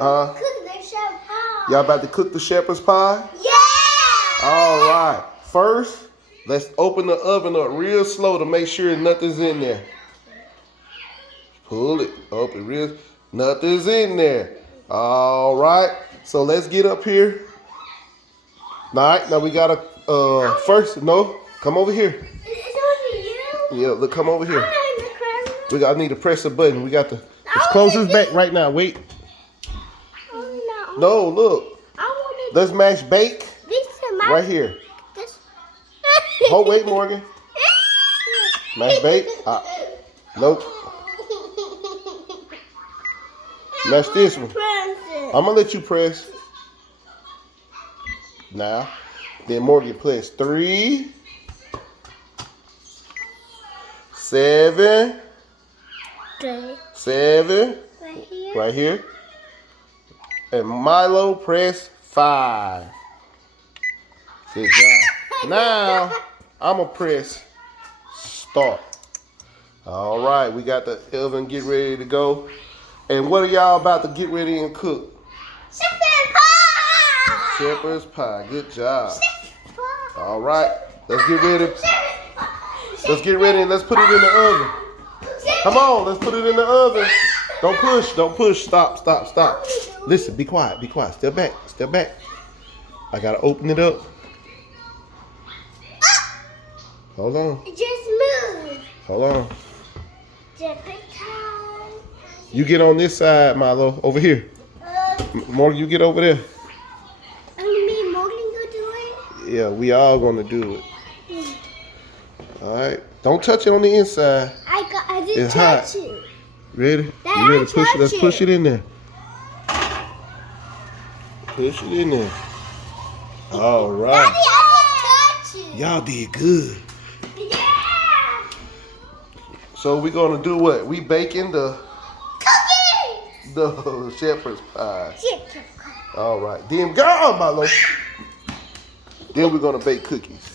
Cook the shepherd's pie. Y'all about to cook the shepherd's pie? Yeah! All right. First, let's open the oven up real slow to make sure nothing's in there. Pull it. Open real. Nothing's in there. All right. So let's get up here. All right. Now we gotta first. No, come over here. It's only you. Yeah. Look, come over here. I I need to press a button. We got to. Let's close this back right now. Wait. No, look. Let's mash bake. Right here. Oh, wait, Morgan. Mash bake. Nope. Mash this one. I'm gonna let you press. Now, then Morgan press 3, 7, 7, right here, and Milo press 5. Good job. Now I'm gonna press start. All right, we got the oven get ready to go. And what are y'all about to get ready and cook? Shepherd's pie. Shepherd's pie. Good job. All right, let's get ready. Let's get ready and let's put it in the oven. Come on, let's put it in the oven. Don't push, don't push. Stop, stop, stop. Listen, be quiet, be quiet. Step back, step back. I gotta open it up. Hold on. Just move. Hold on. Shepherd's pie. You get on this side, Milo. Over here. Morgan, you get over there. Me and Morgan gonna do it? Yeah, we all gonna do it. All right. Don't touch it on the inside. I didn't It's touch hot. it. Ready? Dad, You ready to push touch it? Let's it. push it in there. Push it in there. All right. Daddy, I didn't touch it. Y'all did good. Yeah. So we're gonna do what? We baking the Cookies. shepherd's pie. Shepherd's pie. All right. Then go, Milo. Then we're gonna bake cookies.